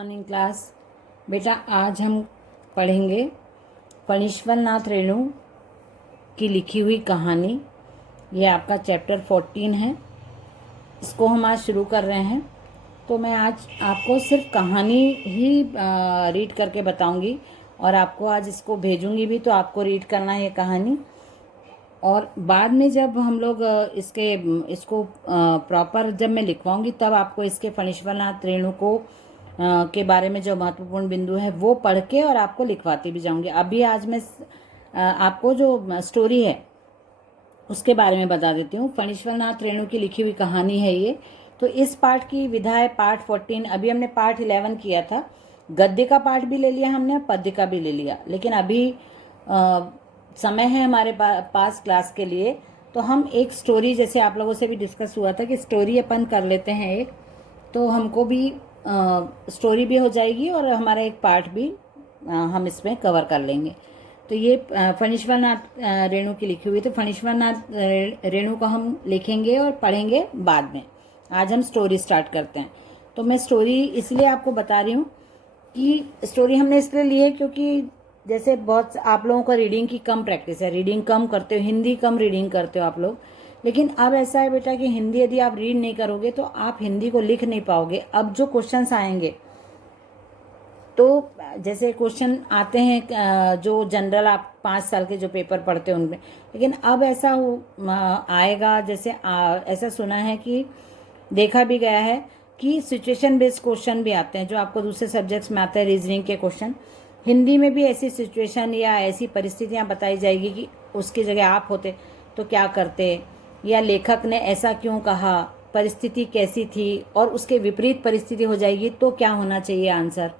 Morning class. बेटा आज हम पढ़ेंगे फणीश्वर नाथ रेणु की लिखी हुई कहानी। ये आपका चैप्टर 14 है। इसको हम आज शुरू कर रहे हैं। तो मैं आज आपको सिर्फ कहानी ही रीड करके बताऊंगी और आपको आज इसको भेजूंगी भी, तो आपको रीड करना है ये कहानी। और बाद में जब हम लोग इसको प्रॉपर जब मैं लिखवाऊंगी तब आपको इसके फणीश्वर नाथ रेणु को के बारे में जो महत्वपूर्ण बिंदु है वो पढ़ के और आपको लिखवाती भी जाऊंगी। अभी आज मैं आपको जो स्टोरी है उसके बारे में बता देती हूँ। फणीश्वर नाथ रेणु की लिखी हुई कहानी है ये। तो इस पार्ट की विधा है पार्ट 14। अभी हमने पार्ट 11 किया था। गद्य का पार्ट भी ले लिया हमने, पद्य का भी ले लिया, लेकिन अभी समय है हमारे पास क्लास के लिए, तो हम एक स्टोरी, जैसे आप लोगों से भी डिस्कस हुआ था कि स्टोरी अपन कर लेते हैं एक, तो हमको भी स्टोरी भी हो जाएगी और हमारा एक पार्ट भी हम इसमें कवर कर लेंगे। तो ये फणीश्वर नाथ रेणु की लिखी हुई, तो फणीश्वर नाथ रेणु को हम लिखेंगे और पढ़ेंगे बाद में। आज हम स्टोरी स्टार्ट करते हैं। तो मैं स्टोरी इसलिए आपको बता रही हूँ कि स्टोरी हमने इसलिए ली है क्योंकि जैसे बहुत आप लोगों को रीडिंग की कम प्रैक्टिस है, रीडिंग कम करते हो, हिंदी कम रीडिंग करते हो आप लोग। लेकिन अब ऐसा है बेटा कि हिंदी यदि आप रीड नहीं करोगे तो आप हिंदी को लिख नहीं पाओगे। अब जो क्वेश्चंस आएंगे, तो जैसे क्वेश्चन आते हैं जो जनरल आप 5 साल के जो पेपर पढ़ते हो उनमें, लेकिन अब ऐसा आएगा, जैसे ऐसा सुना है कि देखा भी गया है कि सिचुएशन बेस्ड क्वेश्चन भी आते हैं जो आपको दूसरे सब्जेक्ट्स में आते हैं। रीजनिंग के क्वेश्चन हिंदी में भी ऐसी सिचुएशन या ऐसी परिस्थितियां बताई जाएगी कि उसकी जगह आप होते तो क्या करते, या लेखक ने ऐसा क्यों कहा, परिस्थिति कैसी थी, और उसके विपरीत परिस्थिति हो जाएगी तो क्या होना चाहिए आंसर।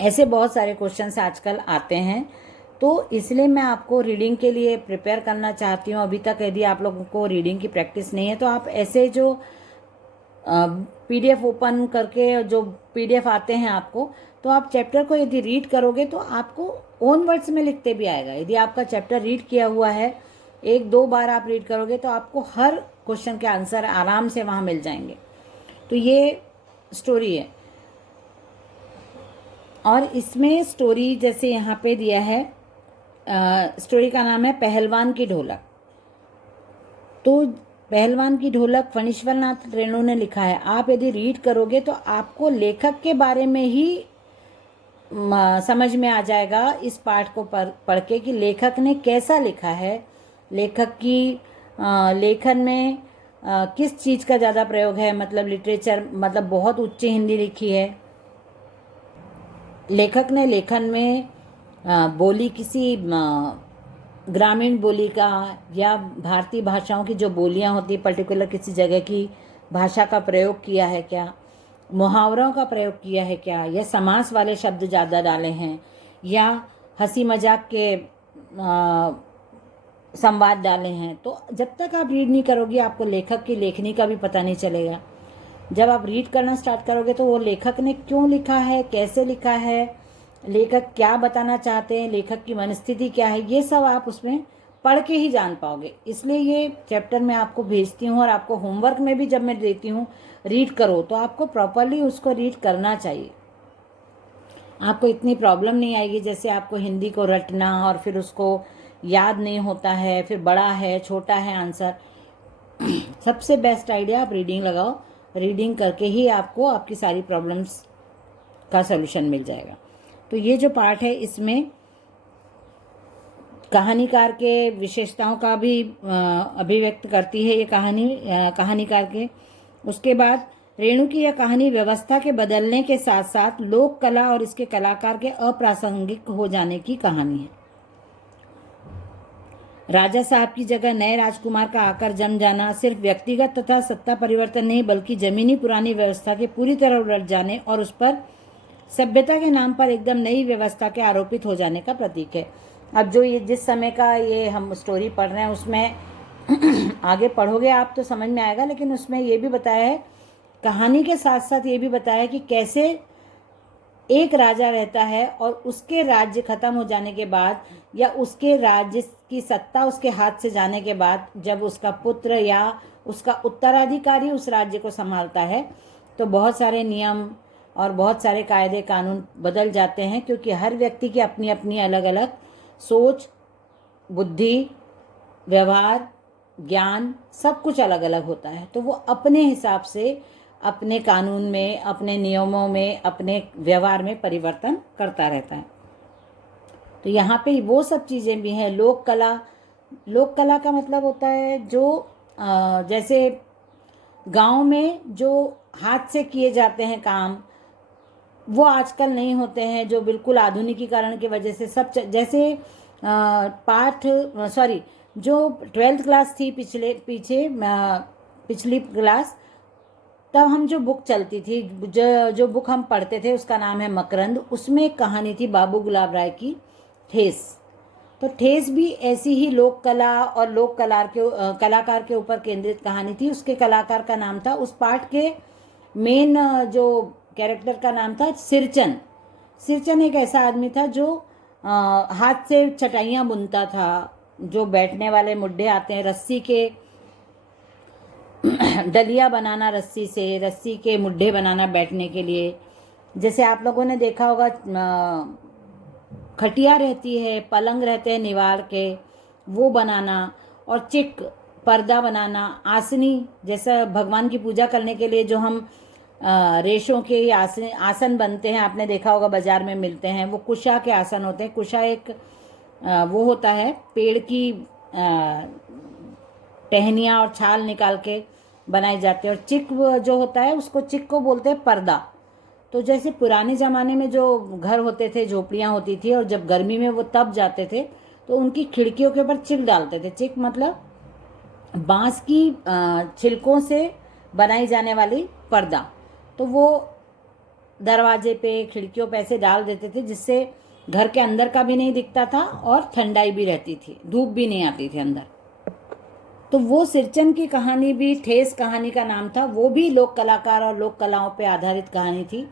ऐसे बहुत सारे क्वेश्चंस आजकल आते हैं। तो इसलिए मैं आपको रीडिंग के लिए प्रिपेयर करना चाहती हूँ। अभी तक यदि आप लोगों को रीडिंग की प्रैक्टिस नहीं है तो आप ऐसे जो पीडीएफ ओपन करके जो पीडीएफ आते हैं आपको, तो आप चैप्टर को यदि रीड करोगे तो आपको ओन वर्ड्स में लिखते भी आएगा। यदि आपका चैप्टर रीड किया हुआ है, 1-2 बार आप रीड करोगे तो आपको हर क्वेश्चन के आंसर आराम से वहाँ मिल जाएंगे। तो ये स्टोरी है और इसमें स्टोरी जैसे यहाँ पे दिया है, स्टोरी का नाम है पहलवान की ढोलक। तो पहलवान की ढोलक फणीश्वर नाथ रेणु ने लिखा है। आप यदि रीड करोगे तो आपको लेखक के बारे में ही समझ में आ जाएगा इस पाठ को पढ़ के कि लेखक ने कैसा लिखा है, लेखक की लेखन में किस चीज़ का ज़्यादा प्रयोग है, मतलब लिटरेचर, मतलब बहुत उच्च हिंदी लिखी है। लेखक ने लेखन में बोली किसी ग्रामीण बोली का या भारतीय भाषाओं की जो बोलियां होती है पर्टिकुलर किसी जगह की भाषा का प्रयोग किया है क्या, मुहावरों का प्रयोग किया है क्या, या समास वाले शब्द ज़्यादा डाले हैं, या हंसी मजाक के संवाद डाले हैं। तो जब तक आप रीड नहीं करोगे आपको लेखक की लेखनी का भी पता नहीं चलेगा। जब आप रीड करना स्टार्ट करोगे तो वो लेखक ने क्यों लिखा है, कैसे लिखा है, लेखक क्या बताना चाहते हैं, लेखक की मनस्थिति क्या है, ये सब आप उसमें पढ़ के ही जान पाओगे। इसलिए ये चैप्टर मैं आपको भेजती हूँ और आपको होमवर्क में भी जब मैं देती हूँ रीड करो, तो आपको प्रॉपरली उसको रीड करना चाहिए। आपको इतनी प्रॉब्लम नहीं आएगी जैसे आपको हिंदी को रटना और फिर उसको याद नहीं होता है, फिर बड़ा है छोटा है आंसर। सबसे बेस्ट आइडिया आप रीडिंग लगाओ। रीडिंग करके ही आपको आपकी सारी प्रॉब्लम्स का सलूशन मिल जाएगा। तो ये जो पार्ट है इसमें कहानीकार के विशेषताओं का भी अभिव्यक्त करती है ये कहानी कहानीकार के। उसके बाद रेणु की यह कहानी व्यवस्था के बदलने के साथ साथ लोक कला और इसके कलाकार के अप्रासंगिक हो जाने की कहानी है। राजा साहब की जगह नए राजकुमार का आकर जम जाना सिर्फ व्यक्तिगत तथा सत्ता परिवर्तन नहीं बल्कि जमीनी पुरानी व्यवस्था के पूरी तरह उलट जाने और उस पर सभ्यता के नाम पर एकदम नई व्यवस्था के आरोपित हो जाने का प्रतीक है। अब जो ये जिस समय का ये हम स्टोरी पढ़ रहे हैं उसमें आगे पढ़ोगे आप तो समझ में आएगा, लेकिन उसमें ये भी बताया है, कहानी के साथ साथ ये भी बताया है कि कैसे एक राजा रहता है और उसके राज्य खत्म हो जाने के बाद या उसके राज्य की सत्ता उसके हाथ से जाने के बाद जब उसका पुत्र या उसका उत्तराधिकारी उस राज्य को संभालता है तो बहुत सारे नियम और बहुत सारे कायदे कानून बदल जाते हैं, क्योंकि हर व्यक्ति की अपनी अपनी अलग अलग सोच, बुद्धि, व्यवहार, ज्ञान सब कुछ अलग अलग होता है। तो वो अपने हिसाब से अपने कानून में, अपने नियमों में, अपने व्यवहार में परिवर्तन करता रहता है। तो यहाँ पे वो सब चीज़ें भी हैं। लोक कला, लोक कला का मतलब होता है जो जैसे गांव में जो हाथ से किए जाते हैं काम, वो आजकल नहीं होते हैं, जो बिल्कुल आधुनिकीकरण की वजह से सब जैसे जो 12th क्लास थी पिछली क्लास, तब हम जो बुक चलती थी, जो बुक हम पढ़ते थे उसका नाम है मकरंद। उसमें एक कहानी थी बाबू गुलाब राय की, ठेस। तो ठेस भी ऐसी ही लोक कला और कलाकार के ऊपर केंद्रित कहानी थी। उसके कलाकार का नाम था, उस पार्ट के मेन जो कैरेक्टर का नाम था सिरचन। सिरचन एक ऐसा आदमी था जो हाथ से चटाइयाँ बुनता था, जो बैठने वाले मुड्ढे आते हैं, रस्सी के डलिया बनाना, रस्सी के मुड्ढे बनाना बैठने के लिए। जैसे आप लोगों ने देखा होगा, खटिया रहती है, पलंग रहते हैं निवार के, वो बनाना, और चिक पर्दा बनाना, आसनी जैसा भगवान की पूजा करने के लिए जो हम रेशों के आसन बनते हैं, आपने देखा होगा बाजार में मिलते हैं, वो कुशा के आसन होते हैं। कुशा एक वो होता है, पेड़ की टहनियाँ और छाल निकाल के बनाए जाते हैं। और चिक जो होता है, उसको चिक को बोलते हैं पर्दा। तो जैसे पुराने ज़माने में जो घर होते थे, झोपड़ियाँ होती थी, और जब गर्मी में वो तप जाते थे तो उनकी खिड़कियों के ऊपर चिक डालते थे। चिक मतलब बांस की छिलकों से बनाई जाने वाली पर्दा। तो वो दरवाजे पे, खिड़कियों पे ऐसे डाल देते थे, जिससे घर के अंदर का भी नहीं दिखता था और ठंडाई भी रहती थी, धूप भी नहीं आती थी अंदर। तो वो सिरचन की कहानी भी, ठेस कहानी का नाम था, वो भी लोक कलाकार और लोक कलाओं पे आधारित कहानी थी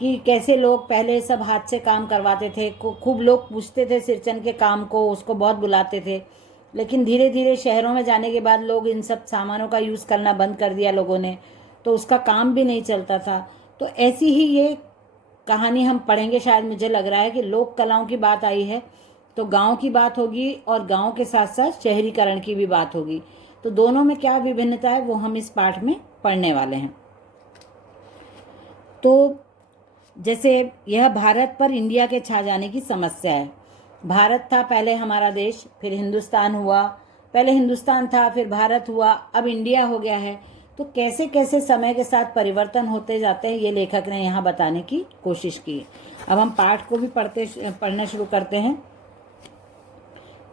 कि कैसे लोग पहले सब हाथ से काम करवाते थे। खूब लोग पूछते थे सिरचन के काम को, उसको बहुत बुलाते थे। लेकिन धीरे धीरे शहरों में जाने के बाद लोग इन सब सामानों का यूज़ करना बंद कर दिया लोगों ने, तो उसका काम भी नहीं चलता था। तो ऐसी ही ये कहानी हम पढ़ेंगे, शायद मुझे लग रहा है कि लोक कलाओं की बात आई है तो गांव की बात होगी, और गांव के साथ साथ शहरीकरण की भी बात होगी। तो दोनों में क्या विभिन्नता है वो हम इस पाठ में पढ़ने वाले हैं। तो जैसे यह भारत पर इंडिया के छा जाने की समस्या है। भारत था पहले हमारा देश, फिर हिंदुस्तान हुआ, पहले हिंदुस्तान था, फिर भारत हुआ, अब इंडिया हो गया है। तो कैसे कैसे समय के साथ परिवर्तन होते जाते हैं, ये लेखक ने यहाँ बताने की कोशिश की। अब हम पाठ को भी पढ़ना शुरू करते हैं।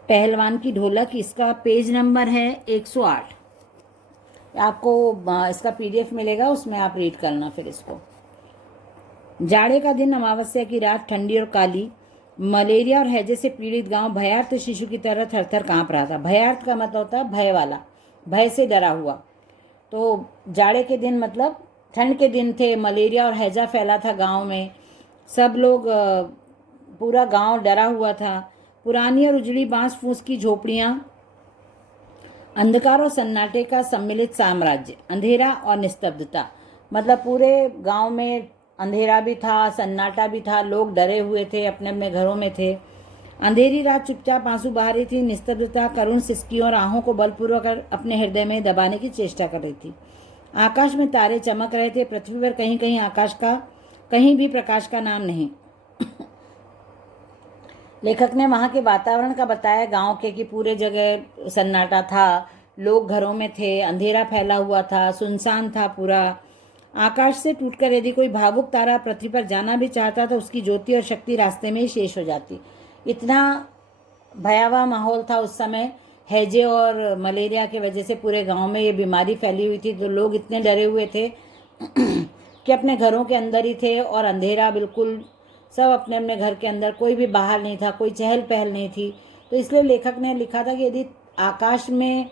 पहलवान की ढोलक, इसका पेज नंबर है 108। आपको इसका PDF मिलेगा, उसमें आप रीड करना फिर इसको। जाड़े का दिन, अमावस्या की रात, ठंडी और काली, मलेरिया और हैजे से पीड़ित गांव भयार्त शिशु की तरह थरथर कांप रहा था। भयार्त का मतलब होता है भय वाला, भय से डरा हुआ। तो जाड़े के दिन मतलब ठंड के दिन थे, मलेरिया और हैजा फैला था गांव में, सब लोग, पूरा गांव डरा हुआ था। पुरानी और उजड़ी बांस फूस की झोपड़ियां, अंधकार और सन्नाटे का सम्मिलित साम्राज्य, अंधेरा और निस्तब्धता, मतलब पूरे गांव में अंधेरा भी था, सन्नाटा भी था, लोग डरे हुए थे, अपने अपने घरों में थे। अंधेरी रात चुपचाप आंसू बहा रही थी, निस्तब्धता करुण सिसकियों और आहों को बलपूर्वक अपने हृदय में दबाने की चेष्टा कर रही थी। आकाश में तारे चमक रहे थे, पृथ्वी पर कहीं भी प्रकाश का नाम नहीं। लेखक ने वहाँ के वातावरण का बताया, गांव के, कि पूरे जगह सन्नाटा था, लोग घरों में थे, अंधेरा फैला हुआ था, सुनसान था पूरा। आकाश से टूटकर यदि कोई भावुक तारा पृथ्वी पर जाना भी चाहता तो उसकी ज्योति और शक्ति रास्ते में ही शेष हो जाती। इतना भयावह माहौल था उस समय। हैजे और मलेरिया की वजह से पूरे गांव में ये बीमारी फैली हुई थी, तो लोग इतने डरे हुए थे कि अपने घरों के अंदर ही थे, और अंधेरा बिल्कुल, सब अपने अपने घर के अंदर, कोई भी बाहर नहीं था, कोई चहल पहल नहीं थी। तो इसलिए लेखक ने लिखा था कि यदि आकाश में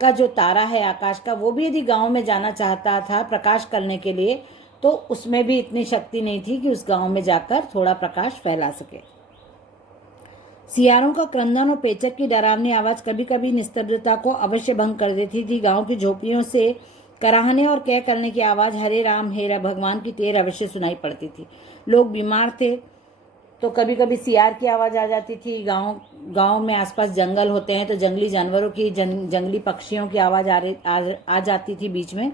का जो तारा है आकाश का, वो भी यदि गांव में जाना चाहता था प्रकाश करने के लिए, तो उसमें भी इतनी शक्ति नहीं थी कि उस गांव में जाकर थोड़ा प्रकाश फैला सके। सियारों का क्रंदन और पेचक की डरावनी आवाज़ कभी कभी निस्तब्धता को अवश्य भंग कर देती थी। गांव की झोपड़ियों से कराहने और कह करने की आवाज़ हरे राम भगवान की तेर अवश्य सुनाई पड़ती थी। लोग बीमार थे तो कभी कभी सियार की आवाज़ आ जाती थी। गांव में आसपास जंगल होते हैं तो जंगली जानवरों की जंगली पक्षियों की आवाज़ आ जाती थी बीच में,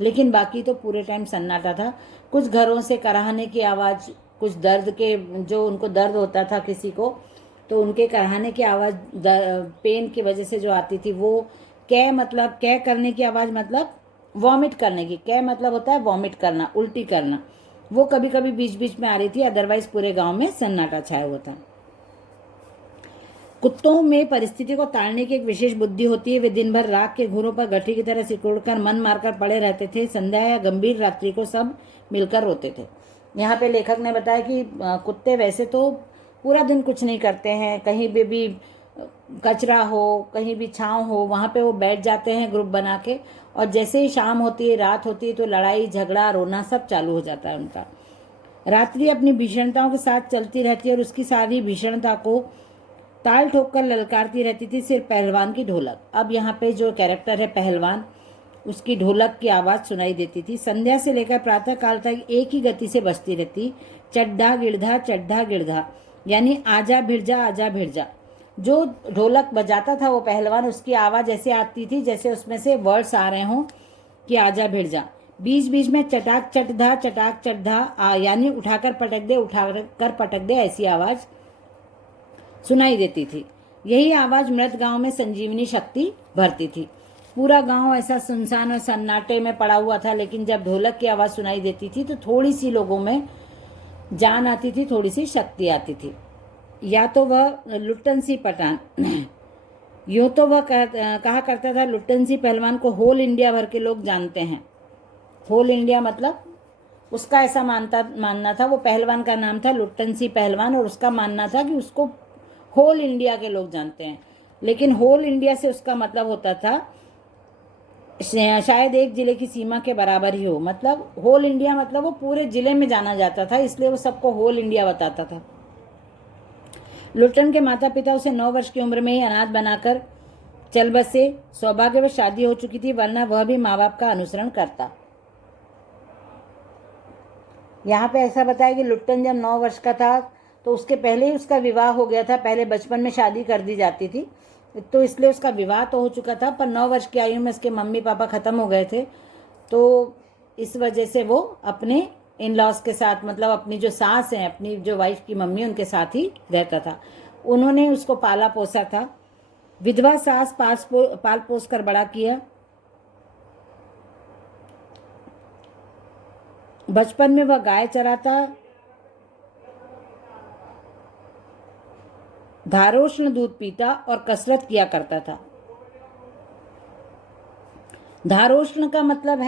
लेकिन बाकी तो पूरे टाइम सन्नाटा था। कुछ घरों से कराहने की आवाज़, कुछ दर्द के, जो उनको दर्द होता था किसी को, तो उनके कराहने की आवाज़ पेन की वजह से जो आती थी वो कै करने की आवाज़ मतलब वॉमिट करने की। कै मतलब होता है वॉमिट करना, उल्टी करना। वो कभी कभी बीच बीच में आ रही थी, अदरवाइज पूरे गांव में सन्नाटा छाया हुआ था। कुत्तों में परिस्थिति को टालने की एक विशेष बुद्धि होती है। वे दिन भर राख के घूरों पर गठी की तरह सिकुड़कर मन मारकर पड़े रहते थे। संध्या या गंभीर रात्रि को सब मिलकर रोते थे। यहाँ पे लेखक ने बताया कि कुत्ते वैसे तो पूरा दिन कुछ नहीं करते हैं, कहीं भी कचरा हो, कहीं भी छांव हो, वहाँ पे वो बैठ जाते हैं ग्रुप बना के, और जैसे ही शाम होती है, रात होती है, तो लड़ाई झगड़ा रोना सब चालू हो जाता है उनका। रात्रि अपनी भीषणताओं के साथ चलती रहती है और उसकी सारी भीषणता को ताल ठोक कर ललकारती रहती थी सिर्फ पहलवान की ढोलक। अब यहाँ पे जो कैरेक्टर है पहलवान, उसकी ढोलक की आवाज़ सुनाई देती थी। संध्या से लेकर प्रातः काल तक एक ही गति से बजती रहती, चड्ढा गिड़धा, यानी आजा भिड़ जा। जो ढोलक बजाता था वो पहलवान, उसकी आवाज़ ऐसे आती थी जैसे उसमें से वर्ड्स आ रहे हों कि आजा भिड़ जा। बीच बीच में चटाक चटधा यानी उठाकर पटक दे ऐसी आवाज़ सुनाई देती थी। यही आवाज़ मृत गांव में संजीवनी शक्ति भरती थी। पूरा गांव ऐसा सुनसान और सन्नाटे में पड़ा हुआ था, लेकिन जब ढोलक की आवाज़ सुनाई देती थी तो थोड़ी सी लोगों में जान आती थी, थोड़ी सी शक्ति आती थी। या तो वह लुट्टन सी पठान यूँ तो वह कहा करता था, लुट्टन सी पहलवान को होल इंडिया भर के लोग जानते हैं। होल इंडिया मतलब उसका ऐसा मानना था, वो पहलवान का नाम था लुट्टन सी पहलवान, और उसका मानना था कि उसको होल इंडिया के लोग जानते हैं। लेकिन होल इंडिया से उसका मतलब होता था शायद एक जिले की सीमा के बराबर ही हो। मतलब होल इंडिया मतलब वो पूरे जिले में जाना जाता था, इसलिए वो सबको होल इंडिया बताता था। लुट्टन के माता पिता उसे 9 वर्ष की उम्र में ही अनाथ बनाकर चल बसे। सौभाग्यवश शादी हो चुकी थी, वरना वह भी माँ बाप का अनुसरण करता। यहाँ पे ऐसा बताया कि लुट्टन जब 9 वर्ष का था तो उसके पहले ही उसका विवाह हो गया था। पहले बचपन में शादी कर दी जाती थी, तो इसलिए उसका विवाह तो हो चुका था, पर 9 वर्ष की आयु में उसके मम्मी पापा ख़त्म हो गए थे, तो इस वजह से वो अपने इन लॉज के साथ, मतलब अपनी जो सास हैं, अपनी जो वाइफ की मम्मी, उनके साथ ही रहता था। उन्होंने उसको पाला पोसा था। विधवा सास पाल पोस कर बड़ा किया। बचपन में वह गाय चराता, धारोष्ण दूध पीता और कसरत किया करता था। धारोष्ण का मतलब है